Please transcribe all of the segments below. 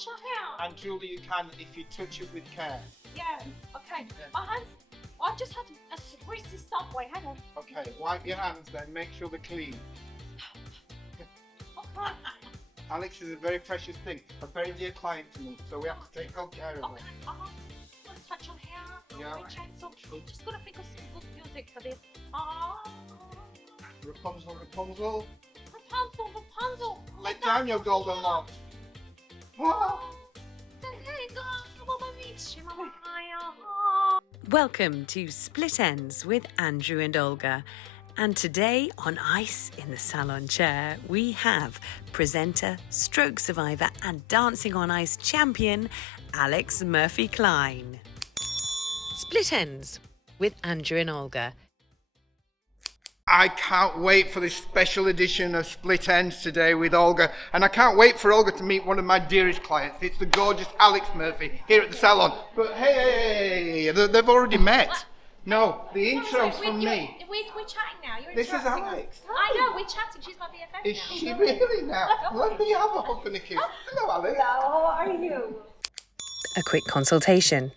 touch your hair. And Julie, you can if you touch it with care. Yeah, okay. My hands, I just had a greasy subway, hang on. Okay, wipe your hands then, make sure they're clean. Okay. Alex is a very precious thing, a very dear client to me, so we have to take good care of Okay, it. Gonna touch your hair. Yeah. I'm just gonna think of some good music for this. Rapunzel, Rapunzel, Rapunzel. let down your golden locks. Welcome to Split Ends with Andrew and Olga. And today on Ice in the Salon Chair, we have presenter, stroke survivor and Dancing on Ice champion, Alex Murphy-Klein. Split Ends with Andrew and Olga. I can't wait for this special edition of Split Ends today with Olga, and I can't wait for Olga to meet one of my dearest clients. It's the gorgeous Alex Murphy here at the salon. But hey, they've already met. No, the intro's from me. We're chatting now. You're This is interrupting Alex. us. I know, we're chatting. She's my BFF Is now. she really now? Let me have a hug and a kiss. Hello, Alex. Hello, how are you? A quick consultation.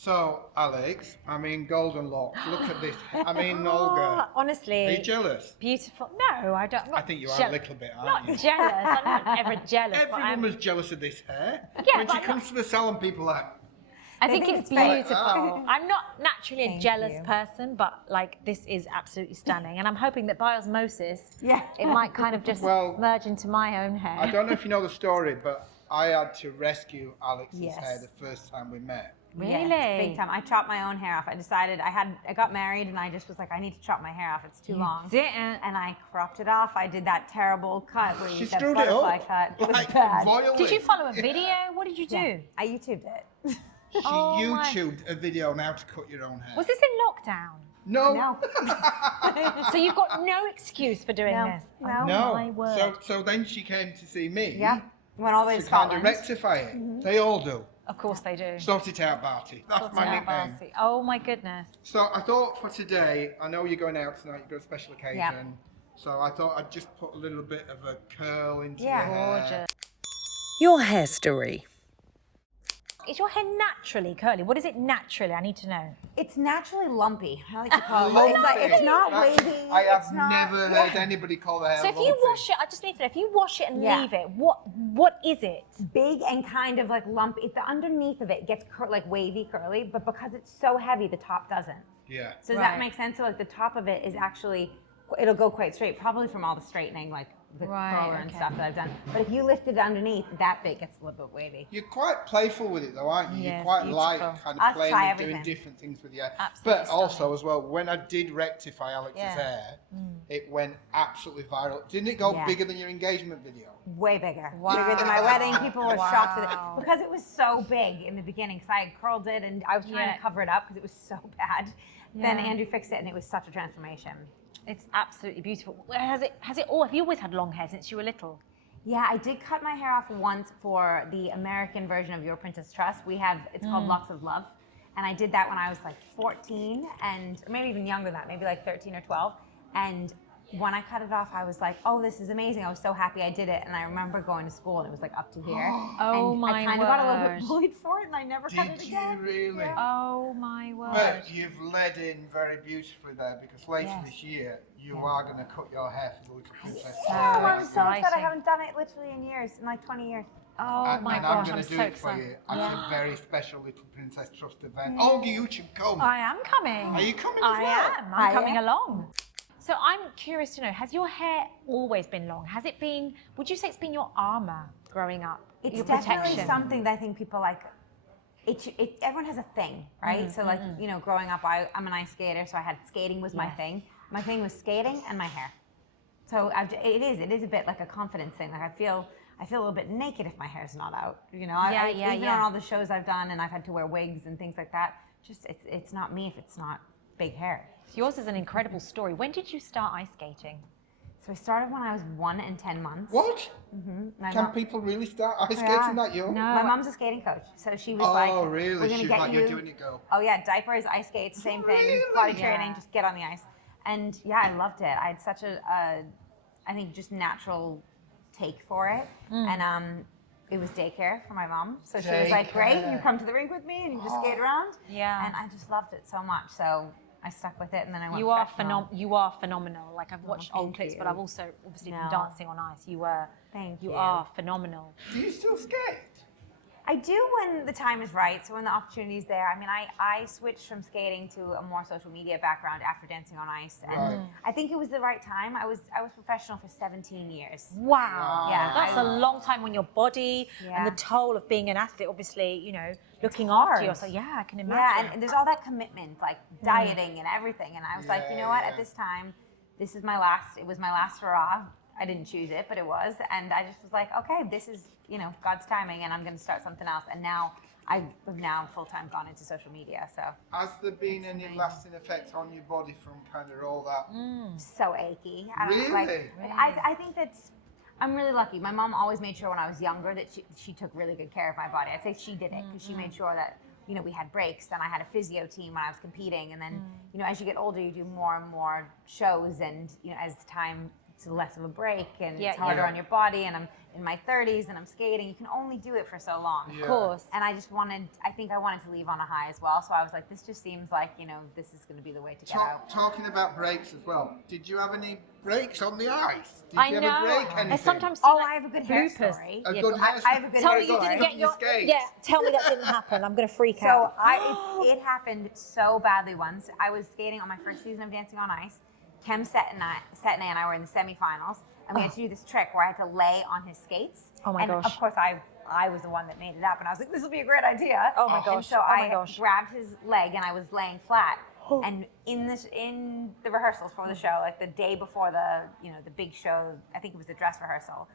So, Alex, I mean, golden locks. Look at this. I mean, Olga. Honestly, Are you jealous? beautiful. No, I don't. I think you are a little bit, aren't you? Not jealous. I'm not ever jealous. Every but I'm, woman's jealous of this hair. Yeah, When but she I'm comes to the salon, people are like, I think it's like beautiful. that. I'm not naturally a Thank jealous you. person, but like this is absolutely stunning, and I'm hoping that by osmosis, Yeah. it might kind of just Well, merge into my own hair. I don't know if you know the story, but I had to rescue Alex's Yes. hair the first time we met. Really? Yes, big time. I chopped my own hair off. I decided I got married and I just was like, I need to chop my hair off. It's too long. Didn't. And I cropped it off. I did that terrible cut where She you said screwed it butterfly up. cut. It was Like, bad. royally. Did you follow a video? What did you do? Yeah, I YouTubed it. She Oh my- YouTubed a video on how to cut your own hair. Was this in lockdown? No. No. So you've got no excuse for doing No, this. no. Oh No. my word. So then she came to see me. Yeah. Went all the way To to kind of Scotland. rectify it. They all do. Of course they do. Sort it out, Barty. That's my Yeah, nickname. Barcy. Oh my goodness. So I thought for today, I know you're going out tonight, you've got a special occasion. Yeah. So I thought I'd just put a little bit of a curl into Yeah. your hair. Gorgeous. Your hair story. Is your hair naturally curly? What is it naturally? I need to know. It's naturally lumpy. I like to call it. Lumpy. It's not That's- wavy. I have it's not, never heard anybody call their hair So if you lumpy. wash it, I just need to know, if you wash it and Yeah. leave it, what is it? Big and kind of like lumpy. The underneath of it gets like wavy curly, but because it's so heavy, the top doesn't. Yeah. So does Right. that make sense? So like the top of it is actually, it'll go quite straight, probably from all the straightening, like the Right, curler and okay. stuff that I've done. But if you lift it underneath, that bit gets a little bit wavy. You're quite playful with it though, aren't you? Yes, You're quite beautiful. like kind of I'll playing try and doing everything. different things with your hair. Absolutely But also stunning. as well, when I did rectify Alex's Yeah. hair, it went absolutely viral. Didn't it go Yeah. bigger than your engagement video? Way bigger. Wow. Bigger than my wedding. People were shocked with Wow. it. Because it was so big in the beginning, because I had curled it and I was trying Yeah. to cover it up because it was so bad. Then Yeah. Andrew fixed it and it was such a transformation. It's absolutely beautiful. Have you always had long hair since you were little? Yeah, I did cut my hair off once for the American version of Your Princess Trust. It's called Locks of Love. And I did that when I was like 14 or maybe even younger than that, maybe like 13 or 12. And when I cut it off, I was like, oh, this is amazing. I was so happy I did it. And I remember going to school and it was like up to here. Oh and my I kind of got a little word. bit bullied for it and I never cut Did it you again. really? Yeah. Oh my word. But you've led in very beautifully there because later Yes. this year you are going to cut your hair for the Little Princess. So I'm so upset. I exciting. haven't done it literally in years, in like 20 years. Oh And my I'm gosh, going I'm to do so it for excited. you at a very special Little Princess Trust event. Olga, you should come. I am coming. Are you coming as I well? am. Are I'm coming you? along. So I'm curious to know, has your hair always been long? Has it been, would you say it's been your armor growing up? It's your definitely protection? something that I think people like. Everyone has a thing, right? So like, growing up, I'm an ice skater, so skating was my Yes. thing. My thing was skating and my hair. So it is a bit like a confidence thing. Like I feel a little bit naked if my hair's not out. Even on all the shows I've done, and I've had to wear wigs and things like that. Just it's not me if it's not big hair. Yours is an incredible story. When did you start ice skating? So I started when I was 1 and 10 months. What? My Can mom- people really start ice Yeah. skating that young? No. My mom's a skating coach, so she was like, Oh, "We're really? gonna She's get like, you." you're doing it, girl. Oh yeah, diapers, ice skates, same thing. Really? Potty Yeah. training, just get on the ice. And yeah, I loved it. I had such I think just natural take for it. And it was daycare for my mom. So she was like, great, you come to the rink with me and you just skate around. Yeah. And I just loved it so much. So I stuck with it, and then I went You are professional. You are phenomenal. Like I've watched old thank clips, you. but I've also obviously been No. dancing on ice. You Thank you. are phenomenal. Do you still skate? I do when the time is right, so when the opportunity is there. I mean, I switched from skating to a more social media background after dancing on ice, and Right. I think it was the right time. I was professional for 17 years. Wow. Yeah, That's a long time on your body and the Yeah. toll of being an athlete, obviously, you know, looking hard. after yourself. Yeah, I can imagine. Yeah, and there's all that commitment, like dieting and everything. And I was like, you know what? At this time, this is my last. It was my last hurrah. I didn't choose it, but it was, and I just was like, okay, this is God's timing, and I'm going to start something else. And now I've now full time gone into social media. So Has there been any lasting effect on your body from kind of all that? so achy. Really? I think I'm really lucky. My mom always made sure when I was younger that she took really good care of my body. I'd say she did it because she made sure that we had breaks, and I had a physio team when I was competing, and then as you get older, you do more and more shows, and as time. It's less of a break, and it's harder on your body, and I'm in my 30s and I'm skating. You can only do it for so long. Yeah. Of course. And I think I wanted to leave on a high as well. So I was like, this just seems like, this is going to be the way to get out. Talking about breaks as well, did you have any breaks on the ice? Did I you know. ever break anything? I sometimes see, Oh, like, I have a good hair bloopers. story. A Yeah, good hair I have a good Tell hair me you story. didn't get your skates. yeah. Tell me that didn't happen. I'm gonna freak So out. it happened so badly once. I was skating on my first season of Dancing on Ice. Kem Setnay and I were in the semifinals, and we had to do this trick where I had to lay on his skates. Oh my and gosh. of course, I was the one that made it up, and I was like, this will be a great idea. Oh my And gosh. so Oh my I gosh. grabbed his leg, and I was laying flat. And in the rehearsals for the show, like the day before the big show, I think it was the dress rehearsal.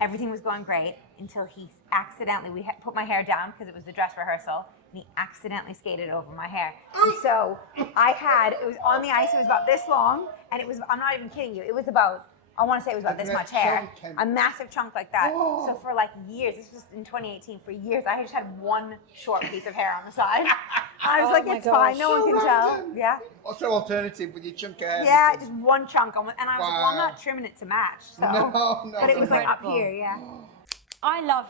Everything was going great until he accidentally, put my hair down because it was the dress rehearsal, and he accidentally skated over my hair. And so it was on the ice, it was about this long, and I'm not even kidding you, it was about, I want to say it was about A this much great hair, chunk. a massive chunk like that. So for like years, this was in 2018, for years, I just had one short piece of hair on the side. I was Oh like, my it's fine, gosh. no one So can tell. random. Yeah. What's the alternative with your chunk of hair? Yeah, just one chunk. And I was like, well, I'm Wow. not trimming it to match. So. No, But it was like up incredible. here, yeah. I love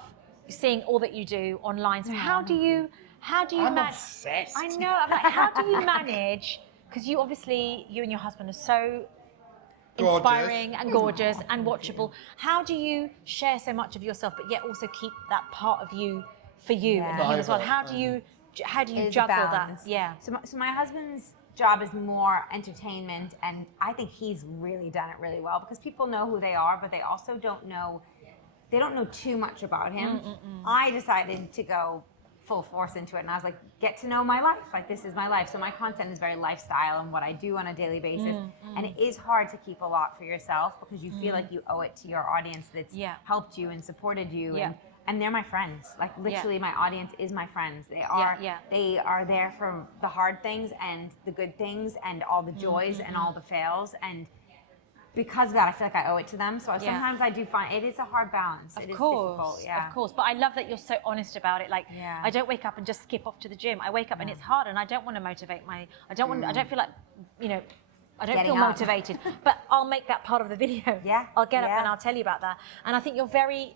seeing all that you do online. So how do you I'm manage? obsessed. I know. I'm like, how do you manage? Because you and your husband are so Gorgeous. inspiring and gorgeous and watchable. How do you share so much of yourself, but yet also keep that part of you for you and him as well? How do you It's a juggle that? balance. Yeah. So my husband's job is more entertainment, and I think he's really done it really well because people know who they are, but they also don't know too much about him. I decided to go full force into it, and I was like, get to know my life. Like, this is my life. So my content is very lifestyle and what I do on a daily basis. And it is hard to keep a lot for yourself because you feel like you owe it to your audience that's helped you and supported you. Yeah. And they're my friends. Like, literally, my audience is my friends. They are there for the hard things and the good things and all the joys and all the fails. And because of that, I feel like I owe it to them. So sometimes I do find it is a hard balance. It is difficult. Yeah. Of course. But I love that you're so honest about it. Like, Yeah. I don't wake up and just skip off to the gym. I wake up and it's hard, and I don't want to motivate I don't feel like, I don't Getting feel up. motivated. But I'll make that part of the video. Yeah, I'll get up yeah. and I'll tell you about that. And I think you're very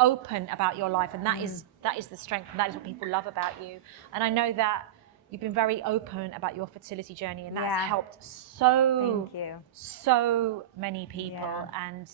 open about your life, and that is the strength, and that is what people love about you. And I know that you've been very open about your fertility journey, and that's helped Thank you. so many people. Yeah. And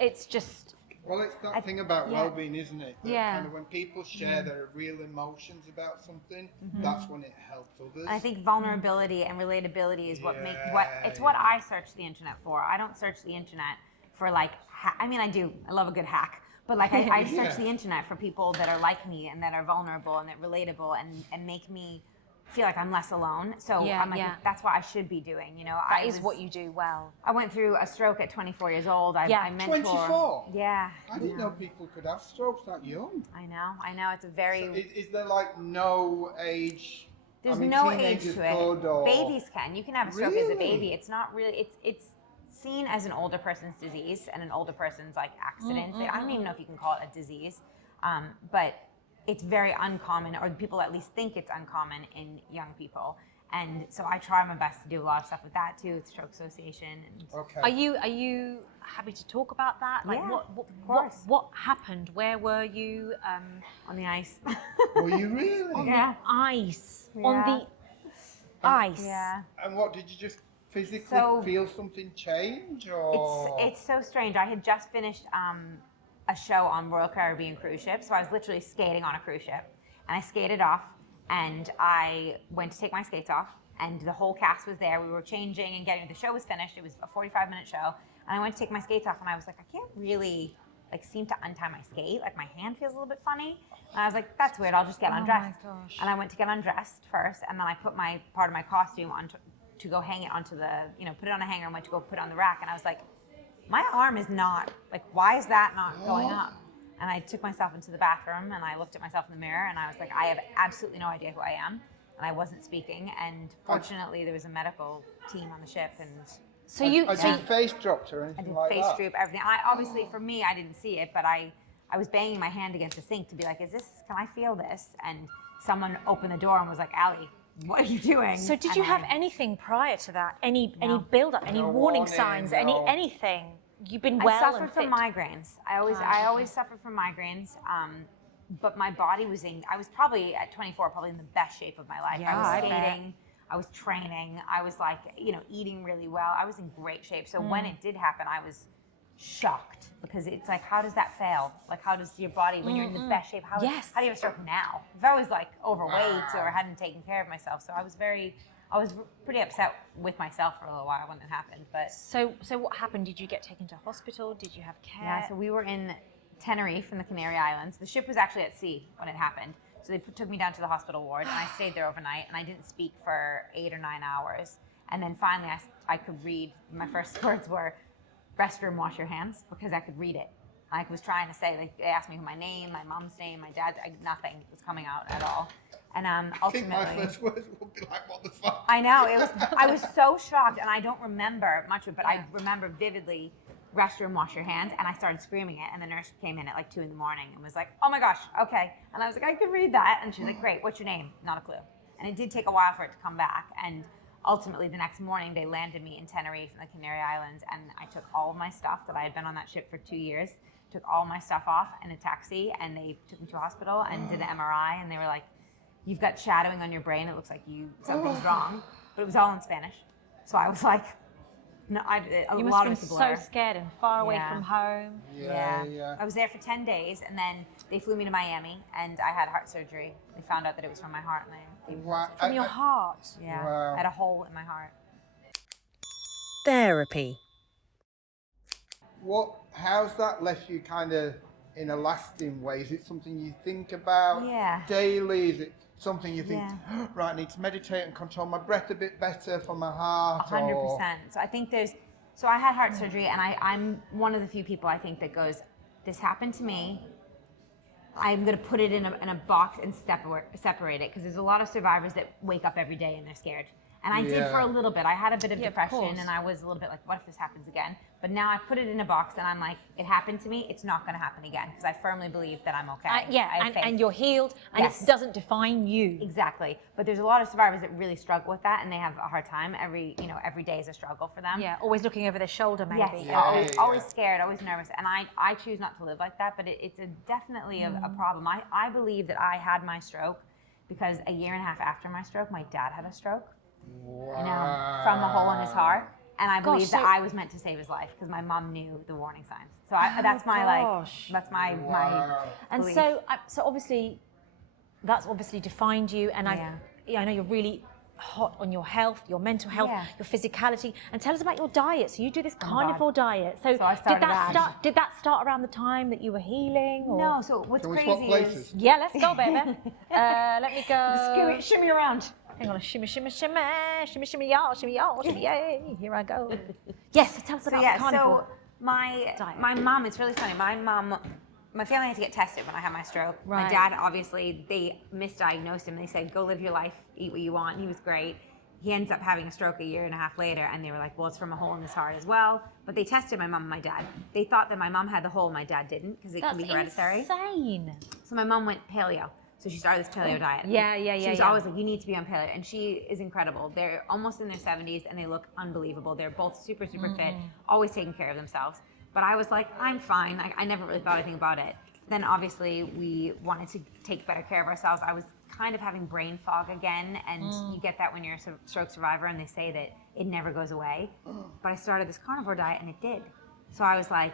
it's just Well, it's that thing about well-being, isn't it? That Yeah. kind of when people share their real emotions about something, that's when it helps others. I think vulnerability and relatability is what Yeah. what I search the internet for. I don't search the internet for like, I do. I love a good hack. But like I search Yeah. the internet for people that are like me and that are vulnerable and that are relatable and make me feel like I'm less alone. So I'm like, that's what I should be doing. that is what you do well. I went through a stroke at 24 years old. I mentor. 24? Yeah. I didn't know people could have strokes that young. I know. It's a very. So is there like no age? There's I mean, no age teenagers to it. could, or... Babies can. You can have a stroke as a Really? baby. It's not really. It's seen as an older person's disease and an older person's like accident. I don't even know if you can call it a disease, but it's very uncommon, or people at least think it's uncommon in young people. And so I try my best to do a lot of stuff with that too, with Stroke Association. And Okay. Are you happy to talk about that? Like, Yeah, what happened? Where were you? on the ice. Were you really? Yeah. Ice. On Yeah. the ice. Yeah. And what, did you just physically So- feel something change, or? It's so strange. I had just finished a show on Royal Caribbean cruise ship, so I was literally skating on a cruise ship, and I skated off, and I went to take my skates off, and the whole cast was there. We were changing and getting. The show was finished. It was a 45-minute show, and I went to take my skates off, and I was like, I can't really seem to untie my skate. Like my hand feels a little bit funny, and I was like, that's weird. I'll just get undressed. gosh. And I went to get undressed first, and then I put my part of my costume on to go hang it onto the, put it on a hanger and went to go put it on the rack. And I was like, my arm is not, why is that not going up? And I took myself into the bathroom and I looked at myself in the mirror and I was like, I have absolutely no idea who I am. And I wasn't speaking. And fortunately, there was a medical team on the ship. And So you. Had you face dropped or I anything did like face that? droop, everything. And obviously, for me, I didn't see it, but I was banging my hand against the sink to be like, can I feel this? And someone opened the door and was like, Allie, what are you doing? So did And you have I- anything prior to that? Any No. build up? Any No warning warning, signs? no. Anything? You've been I well suffered and from fit. migraines. I always suffered from migraines. But my body was I was probably at 24, probably in the best shape of my life. Yeah, I was I bet. skating, I was training, I was eating really well. I was in great shape. So when it did happen, I was shocked because it's like, how does that fail? Like, how does your body, when you're in the best shape, how do you have a stroke now? If I was overweight or hadn't taken care of myself. So I was pretty upset with myself for a little while when it happened. But So what happened? Did you get taken to hospital? Did you have care? yeah, so we were in Tenerife in the Canary Islands. The ship was actually at sea when it happened. So they took me down to the hospital ward and I stayed there overnight and I didn't speak for 8 or 9 hours. And then finally I could read. My first words were, restroom, wash your hands, because I could read it. I was trying to say, they asked me my name, my mom's name, my dad's, nothing was coming out at all. And I think my ultimately, first words would be like, what the fuck? I know, I was so shocked, and I don't remember much of it, but I remember vividly, restroom, wash your hands, and I started screaming it, and the nurse came in at 2 in the morning and was like, oh my gosh, okay. And I was like, I could read that, and she was like, great, what's your name? Not a clue. And it did take a while for it to come back, and ultimately the next morning they landed me in Tenerife in the Canary Islands, and I took all of my stuff that I had been on that ship for 2 years, took all my stuff off in a taxi, and they took me to a hospital and did an MRI, and they were like, you've got shadowing on your brain, it looks like something's wrong. But it was all in Spanish. So I was like, no, a You lot must of have it's a been blur. so scared and far away Yeah. from home. Yeah. I was there for 10 days, and then they flew me to Miami, and I had heart surgery. They found out that it was from my heart, and they Wow. From your heart. yeah, Wow. I had a hole in my heart. Therapy. How's that left you kind of in a lasting way? Is it something you think about Yeah. daily? Is it something you think, Yeah. right, I need to meditate and control my breath a bit better for my heart? 100%. So I think so I had heart surgery, and I'm one of the few people I think that goes, this happened to me, I'm going to put it in a box and separate it, because there's a lot of survivors that wake up every day and they're scared. And I did for a little bit. I had a bit of Yeah, of depression, course. and I was a little bit like, what if this happens again? But now I put it in a box, and I'm like, it happened to me, it's not going to happen again, because I firmly believe that I'm okay. I have faith. and you're healed, and Yes. it doesn't define you. Exactly. But there's a lot of survivors that really struggle with that, and they have a hard time. Every day is a struggle for them. Yeah, always looking over their shoulder, maybe. Yes, Yeah. always scared, always nervous. And I choose not to live like that, but it's definitely a problem. I believe that I had my stroke because a year and a half after my stroke, my dad had a stroke. Wow. From a hole in his heart. And I believe so- that I was meant to save his life because my mom knew the warning signs. So that's my gosh. that's my Wow. And belief. so obviously, that's obviously defined you. And I know you're really hot on your health, your mental health, Yeah. your physicality. And tell us about your diet. So you do this my carnivore diet. So, So I started did that start around the time that you were healing? Or? No, so what's Can we swap crazy places? is Yeah, let's go, baby. Let me go. shimmy around. Hang on, shimmy, shimmy, shimmy, shimmy, shimmy, y'all, shimmy, yay. Here I go. Yes, so tell us about the carnivore. So my mom, it's really funny. My family had to get tested when I had my stroke. Right. My dad, obviously, they misdiagnosed him. They said, go live your life, eat what you want. He was great. He ends up having a stroke a year and a half later, and they were like, well, it's from a hole in his heart as well. But they tested my mom and my dad. They thought that my mom had the hole, my dad didn't, because it can be hereditary. Insane. So my mom went paleo. So she started this paleo diet. She was always like, you need to be on paleo. And she is incredible. They're almost in their 70s and they look unbelievable. They're both super, super fit, always taking care of themselves. But I was like, I'm fine. I never really thought anything about it. Then obviously we wanted to take better care of ourselves. I was kind of having brain fog again. And you get that when you're a stroke survivor and they say that it never goes away. But I started this carnivore diet and it did. So I was like,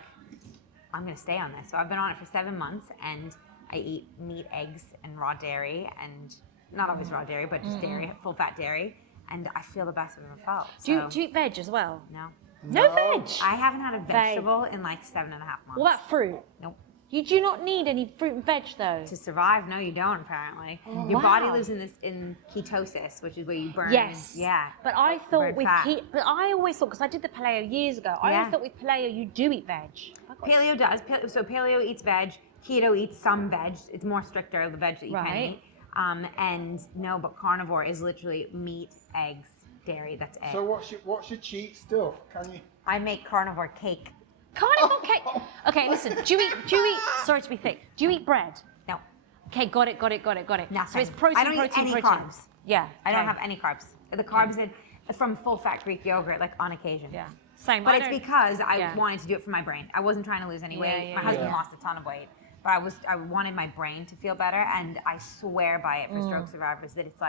I'm going to stay on this. So I've been on it for 7 months and I eat meat, eggs, and raw dairy, and not always raw dairy, but just dairy, full fat dairy, and I feel the best I've ever felt. Do you eat veg as well? No. No veg? I haven't had a vegetable in like 7.5 months. What about fruit? Nope. You do not need any fruit and veg though. To survive, no, you don't. Apparently, your body lives in ketosis, which is where you burn. Yes. Yeah. But I thought with fat. but I always thought, because I did the paleo years ago, I always thought with paleo you do eat veg. Paleo does. So paleo eats veg. Keto eats some veg. It's more stricter, the veg that you can eat. And no, but carnivore is literally meat, eggs, dairy. That's it. So what's your cheat stuff? Can you? I make carnivore cake. Carnivore cake. Okay, listen. Do you eat? Sorry to be thick. Do you eat bread? No. Okay, got it. Nothing. So it's protein, I don't protein, eat any protein. carbs. Yeah. I don't have any carbs. The carbs are from full-fat Greek yogurt, like on occasion. Yeah. Same. But it's because I wanted to do it for my brain. I wasn't trying to lose any weight. My husband lost a ton of weight, but I wanted my brain to feel better, and I swear by it for stroke survivors that it's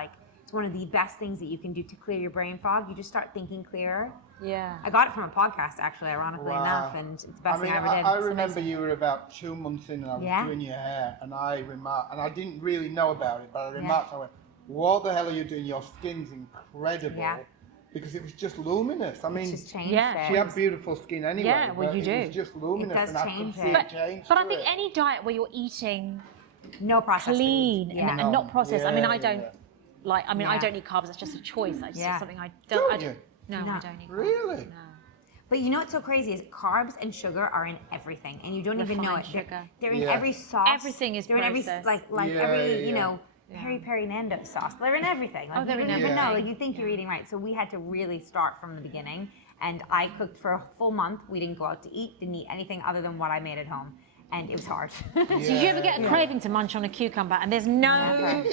one of the best things that you can do to clear your brain fog. You just start thinking clearer. Yeah. I got it from a podcast, actually, ironically enough, and it's the best thing I ever did. I remember you were about 2 months in and I was doing your hair, and I remarked, and I didn't really know about it, but I remarked, I went, what the hell are you doing? Your skin's incredible. Yeah. Because it was just luminous. I mean, It's just changed Yeah. she had beautiful skin anyway. Yeah, well, but you do. It was just luminous, does and I change could see it. it change. But I to think it. any diet where you're eating no processed clean food. and not processed. I mean, I don't Yeah. I don't eat carbs. That's just a choice. It's just something I Don't don't. you? No, No. I don't eat. Carbs. Really? No. But you know what's so crazy is carbs and sugar are in everything, and you don't even know it. Refined sugar. They're in Yeah. every sauce. Everything is They're in every processed. like Yeah, every you yeah. know peri Nando sauce. They're in everything. Like, they're you in don't even know. everything. Like you think you're eating right. So we had to really start from the beginning. And I cooked for a full month. We didn't go out to eat. Didn't eat anything other than what I made at home. And it was hard. Did you ever get a craving to munch on a cucumber? And there's no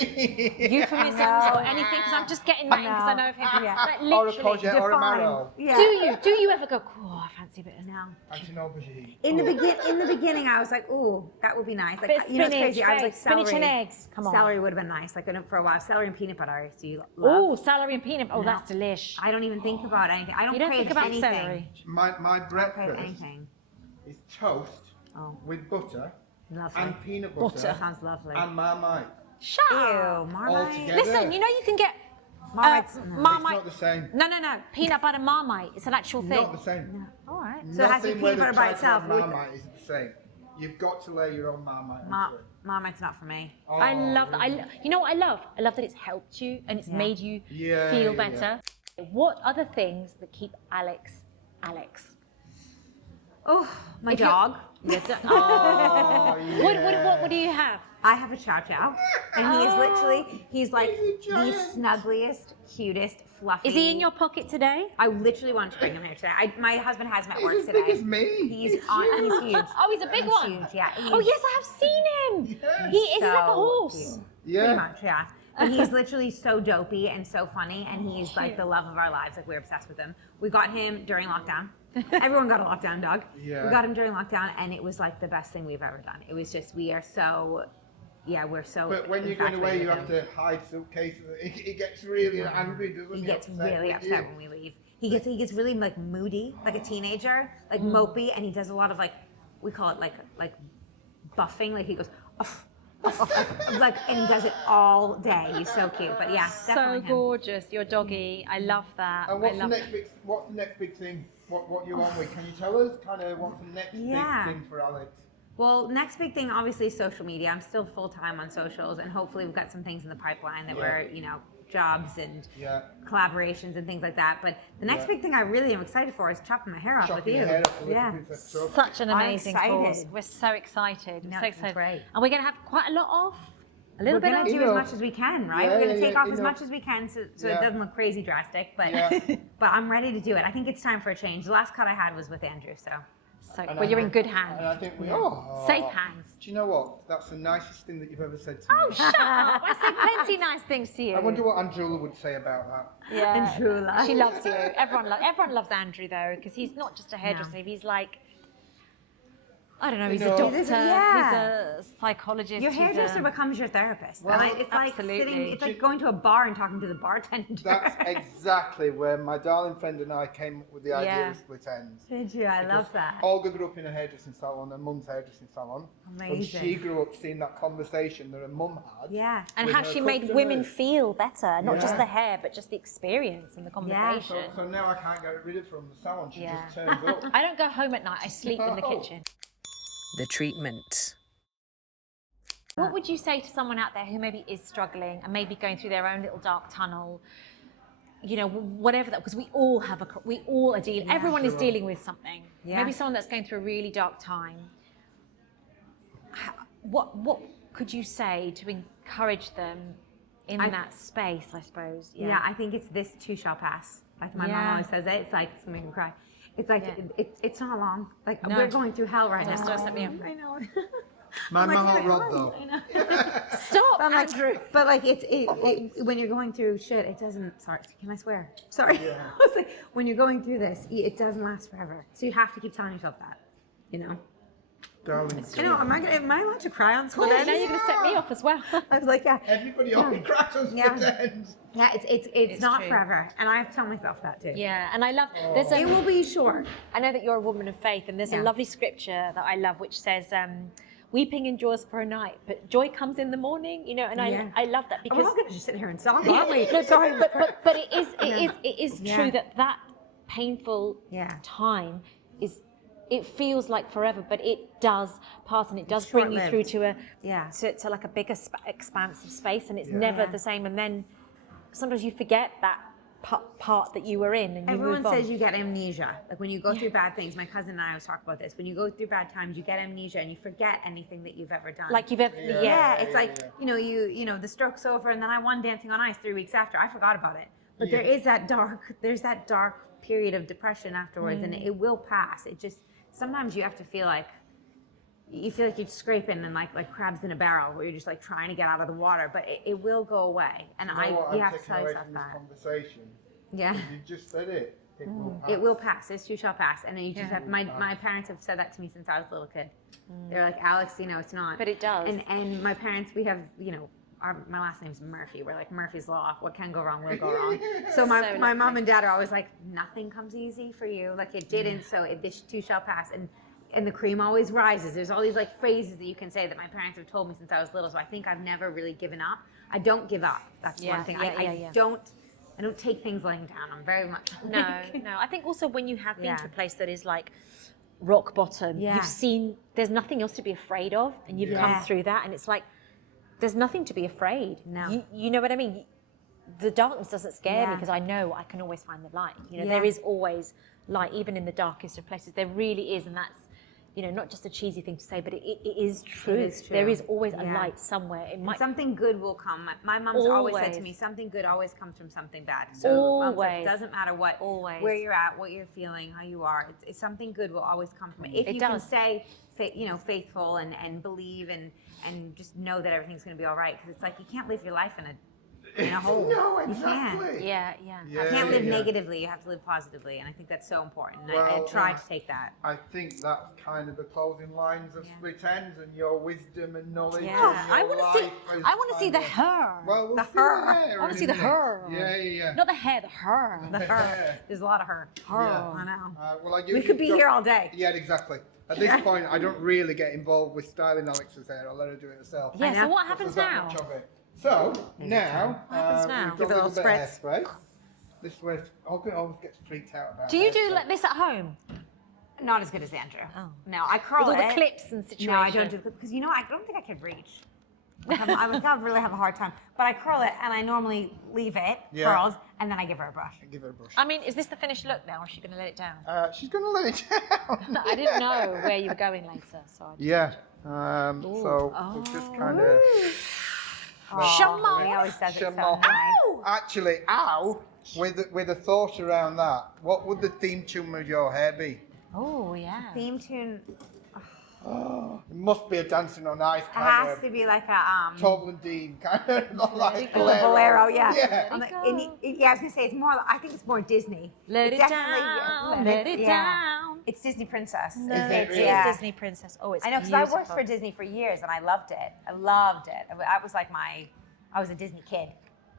euphemisms or anything, because I'm just getting that because I know of him. Like, Or a literally. courgette or a marrow. Yeah. Do you ever go, oh, I fancy a bit of No. Actually, no, aubergine. In the beginning, I was like, "Ooh, that would be nice." Like, Bit of you know, it's spinach, crazy. I was like, spinach celery. and eggs. Come on. Celery would have been nice. Like for a while, celery and peanut butter. I used to love. Oh, celery and peanut. Oh, No. that's delish. I don't even think about anything. I don't You don't crave think about anything. celery. My I don't crave breakfast anything. is toast Oh, with butter lovely. and peanut butter, That sounds lovely. and Marmite. Shut Ew, up. Marmite. Altogether. Listen, you know you can get Marmite's- no. It's Marmite. not the same. No. Peanut butter Marmite. It's an actual thing. Not the same. All right. So it has to be Nothing where peanut the butter by chocolate itself. and Marmite isn't the same. You've got to lay your own Marmite onto it. Marmite's not for me. Oh, I love that. really? You know what I love? I love that it's helped you and it's made you Yeah, feel yeah, better. What are the things that keep Alex? Oh, my If you- dog. Oh, yeah. What do you have? I have a chow chow, and he is literally, he's like He's a the giant. snuggliest, cutest, fluffy. Is he in your pocket today? I literally wanted to bring him here today. My husband has him at work He's as today. big as me. He's huge. Oh, he's a big one. Huge, yeah. Oh yes, I have seen him. Yeah. He is he's like a so horse. cute. Yeah. Pretty much, yeah. But he's literally so dopey and so funny, and he's like the love of our lives. Like, we're obsessed with him. We got him during lockdown. Everyone got a lockdown dog. Yeah. We got him during lockdown, and it was like the best thing we've ever done. It was just, we're so. But when you're going away, you have to hide suitcases. He gets really angry, doesn't he? He gets Upset really with upset you. when we leave. He gets really like moody, like a teenager, like mopey, and he does a lot of like, we call it like buffing. Like he goes, like, and he does it all day. He's so cute. But yeah, So definitely him. gorgeous, your doggy. I love that. And I what's the love next big thing? What you're on with? Can you tell us kind of what's the next Yeah. big thing for Alex? Well, next big thing, obviously, is social media. I'm still full time on socials, and hopefully, we've got some things in the pipeline that we're, jobs and Yeah. collaborations and things like that. But the next big thing I really am excited for is chopping my hair off with Chopping you. your hair off with Yeah. Princess Trophy. such an I'm amazing excited. cause. We're so excited. No, so it's excited. great. And we're going to have quite a lot off. A little We're bit gonna off. do You as know. much as we can, right? Yeah, We're gonna yeah, take yeah, off you as know. much as we can so Yeah. it doesn't look crazy drastic. But Yeah. but I'm ready to do it. I think it's time for a change. The last cut I had was with Andrew, so So, And well, I you're in think- good hands. And I think Safe hands. Do you know what? That's the nicest thing that you've ever said to Oh, me. shut up. I say plenty nice things to you. I wonder what Andrew would say about that. Yeah. Andrula. She loves you. Everyone loves Andrew, though, because he's not just a hairdresser. He's like, I don't know, he's a know- doctor, Yeah. he's a psychologist. Your he's hairdresser a- becomes your therapist. Well, and it's like absolutely. sitting, it's like going to a bar and talking to the bartender. That's exactly where my darling friend and I came up with the idea Yeah. of split ends. Did you? I love that. Olga grew up in a hairdressing salon, her mum's hairdressing salon. Amazing. And she grew up seeing that conversation that her mum had. Yeah. And with how her she made customers. women feel better, not just Yeah. the hair, but just the experience and the So, conversation. so now I can't get rid of her from the salon. She Yeah. just turns up. I don't go home at night, I sleep in the No. kitchen. The treatment. What would you say to someone out there who maybe is struggling and maybe going through their own little dark tunnel? You know, whatever that, because we all are dealing, everyone is Sure. dealing with something. Yeah. Maybe someone that's going through a really dark time. What could you say to encourage them in that space, I suppose? Yeah, I think it's this too shall pass. Like my mom Yeah. always says it. It's like it's making me cry. It's like Yeah. it's not long. Like No. we're going through hell right Just now. doesn't, yeah. I know. My I'm like, heart "Sorry, Rob hi." though. I know. Stop, I'm like, Andrew. but like when you're going through shit, it doesn't. Sorry, can I swear? Sorry. Yeah. I was like, when you're going through this, it doesn't last forever. So you have to keep telling yourself that. You know. Darling. I know. Am I allowed to cry on split Now ends? you're going to set me off as well. I was like, yeah. Everybody only cracks on split Yeah. ends. Yeah, it's not true. forever, and I have to tell myself that too. Yeah, and I love, It will be short. I know that you're a woman of faith, and there's a Yeah. lovely scripture that I love which says, weeping endures for a night, but joy comes in the morning, you know, and Yeah. I love that We're because all going to just sit here and song, aren't we? No, sorry, but it is Yeah. true that painful Yeah. time it feels like forever, but it does pass, and it does bring you through short-lived. to Yeah. to like a bigger expanse of space, and it's Yeah. never Yeah. the same. And then sometimes you forget that part that you were in, and you Everyone move on. says you get amnesia. Like when you go through bad things, my cousin and I always talk about this. When you go through bad times, you get amnesia and you forget anything that you've ever done. Like you've ever, yeah, it's like, you know, the stroke's over and then I won Dancing on Ice 3 weeks after. I forgot about it. But Yeah. there's that dark period of depression afterwards and it will pass. It just, sometimes you have to feel like you're scraping and like crabs in a barrel where you're just like trying to get out of the water, but it will go away. And You know what you I'm have to taking tell away yourself from this that. conversation? Yeah. You just said it. It will pass. It will pass. This too shall pass. And then you just have, my parents have said that to me since I was a little kid. They're like, Alex, you know, it's not. But it does. And my parents, we have, you know, my last name's Murphy. We're like, Murphy's Law. What can go wrong will go wrong. So my So mom lovely. and dad are always like, nothing comes easy for you. Like it didn't, so this too shall pass. And the cream always rises. There's all these like phrases that you can say that my parents have told me since I was little. So I think I've never really given up. I don't give up. That's Yeah, one thing. yeah, I don't take things laying down. I'm very much No. I think also when you have been Yeah. to a place that is like rock bottom, Yeah. you've seen there's nothing else to be afraid of, and you've come Yeah. through that, and it's like there's nothing to be afraid. No. You know what I mean? The darkness doesn't scare me Yeah. because I know I can always find the light. You know, Yeah. there is always light, even in the darkest of places. There really is, and that's, you know, not just a cheesy thing to say, but it is true. is true. There is always a Yeah. light somewhere. It And might something good will come. My mom's always said to Always. me, something good always comes from something bad. So mom's like, Always. it doesn't matter what, Always. where you're at, what you're feeling, how you are. It's something good will always come from it. If It you does. can stay, faithful and believe and just know that everything's going to be all right. Because it's like you can't live your life in a hole. No, You can't. exactly. yeah. You can't live negatively. You have to live positively, and I think that's so important. And I Well, try yeah. to take that. I think that's kind of the closing lines of Split Ends and your wisdom and knowledge. Yeah. and your I want to see. life is I want to see the kind of- her. Well, we'll The see her. the hair I want in to see a the minute. her. Yeah. Not the hair, the her. The her. There's a lot of her. Her. Yeah. I know. Well, We could be here all day. Yeah, exactly. At this point, I don't really get involved with styling Alex's hair. I'll let her do it herself. Yeah. So what There's happens that now? much of it. So now, What happens now? we've Give got it a a little bit of spritz. hairspray. This is where Olga always gets freaked out about. Do you do hairspray. like this at home? Not as good as Andrew. Oh. No, I curl With all it. the clips and situations. No, I don't do the because you know I don't think I could reach. I would really have a hard time. But I curl it and I normally leave it curled and then I give her a brush. Give her a brush. I mean, is this the finished look now, or is she going to let it down? She's gonna let it down. I didn't know where you were going later, so. Yeah. So we'll just kind of. Shama. He always says it so Shama. nice. Actually, with a thought around that, what would the theme tune of your hair be? Oh, yeah. Theme tune Oh, it must be a Dancing on Ice kind has of to be like a Tobel and Dean kind of like go. bolero, yeah. Yeah. I was gonna say it's more. I think it's more Disney. Let It's it definitely- down, let it down. It's Disney Princess. it It's really? yeah. Disney Princess. Oh, it's I know because I worked beautiful. for Disney for years and I loved it. I loved it. I was like I was a Disney kid.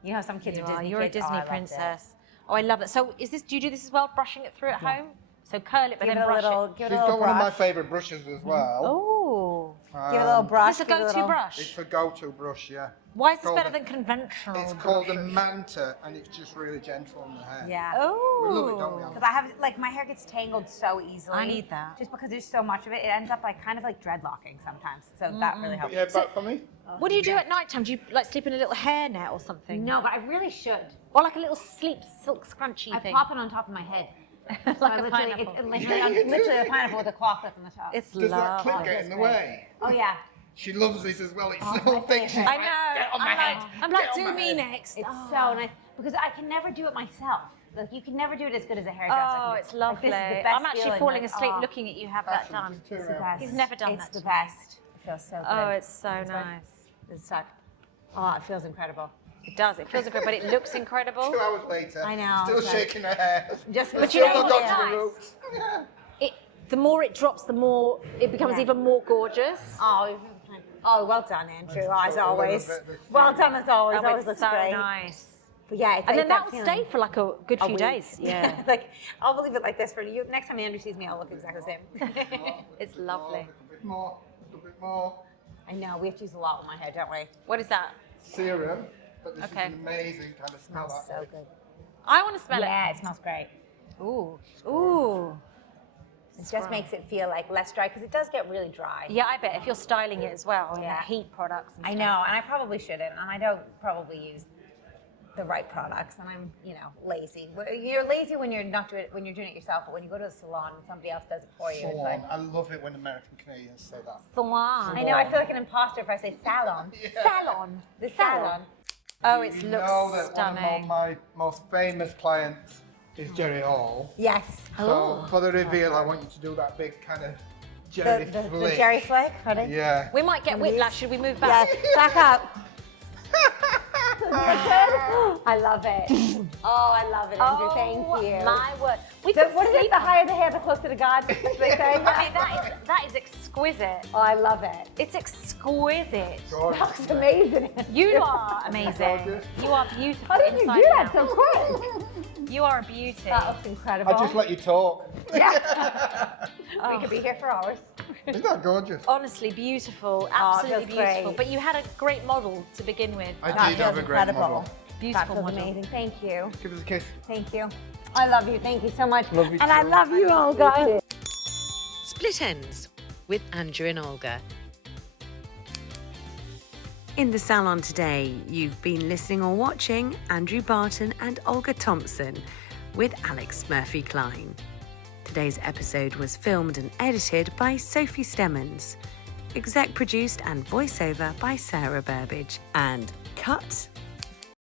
You know how some kids You are are. Disney You're a kids? Oh, I Disney loved it. princess. Oh, I love it. So, do you do this as well? Brushing it through at home? So curl it, but Give then it a brush little. it. Give it She's a little got one of my brush. favourite brushes as well. Oh, Give it a little brush. is this a give it go-to It's brush? a go-to brush, yeah. Why is this called better a- than conventional? It's called a brushes? manta, and it's just really gentle on the hair. Yeah. Oh, We love it, don't we, Alex? Because I have like my hair gets tangled so easily. I need that. Just because there's so much of it, it ends up like kind of like dreadlocking sometimes. So that really helps. Yeah, back for me. What do you do at night time? Do you like sleep in a little hairnet or something? No, but I really should. Or like a little sleep silk scrunchy I thing? pop it on top of my head. like a literally, pineapple. It's literally a pineapple with a claw clip on the top. It's Does that clip lovely. get in the way? Oh yeah. She loves this as well. It's Oh, the whole my thing. She's favorite. I like, know. Get on my head. I'm like, Get on do my me head." next. It's Oh. so nice because I can never do it myself. Like you can never do it as good as a hairdresser. Oh, can it's do. Like, lovely. this is the best I'm actually feeling, falling like, asleep oh, looking at you have that done. Just turn It's the around. best. He's never done It's that the to me. best. It feels so good. Oh, it's so This one? nice. It's stuck. Oh, it feels incredible. It does. It feels good, but it looks incredible. 2 hours later, I know, still it's like- shaking her hair. Just But Still you know not what's got to the nice? roots. Yeah. The more it drops, the more it becomes Yeah. even more gorgeous. Oh, well done, Andrew. As a little always. bit of a Well done as always. Oh, Always it's looks so great. nice. But yeah, it's And like then that will feeling. stay for like a good few week. days. Yeah. Like I'll leave it like this for you. Next time Andrew sees me, I'll look exactly the same. It's lovely. A bit more, a little bit more. I know we have to use a lot with my hair, don't we? What is that? Serum, but this Okay. is an amazing kind of smell. Smells so good. I want to smell Yeah, it smells great. it. Ooh. Ooh. It just makes it feel like less dry because it does get really dry. Yeah, I bet if you're styling it as well, and Yeah. the heat products. And I stuff. know, and I probably shouldn't, and I don't probably use the right products, and I'm, lazy. You're lazy when you're not doing it when you're doing it yourself, but when you go to a salon and somebody else does it for you, it's like. I love it when American Canadians say that. Salon. I know. I feel like an imposter if I say salon. Yeah. Salon. The salon. Oh, it You looks know that stunning. one of my most famous clients is Jerry Hall. Yes. So for the reveal, I want you to do that big kind of Jerry The flick. Jerry flick. Ready? Yeah. We might get whiplash. Should we move Yeah. back? Back up. I love it. Oh, I love it, Andrew. Thank you. My word. We So could what is it? sleep- The higher the hair, the closer to God. That's what they say. I mean, that is exquisite. Oh, I love it. It's exquisite. Gorgeous. That looks amazing. You are amazing. Gorgeous. You are beautiful. How did you inside do that and so out. quick? You are a beauty. That looks incredible. I just let you talk. We could be here for hours. Isn't that gorgeous? Honestly, beautiful. it Absolutely feels beautiful. great. But you had a great model to begin with. I That did feels have a great incredible. model. That Beautiful feels model. amazing. Thank you. Give us a kiss. Thank you. I love you. Thank you so much. Love you and I too. love you, Olga. Split Ends with Andrew and Olga. In the salon today, you've been listening or watching Andrew Barton and Olga Thompson with Alex Murphy-Klein. Today's episode was filmed and edited by Sophie Stemmons, exec produced and voiceover by Sarah Burbage, and cut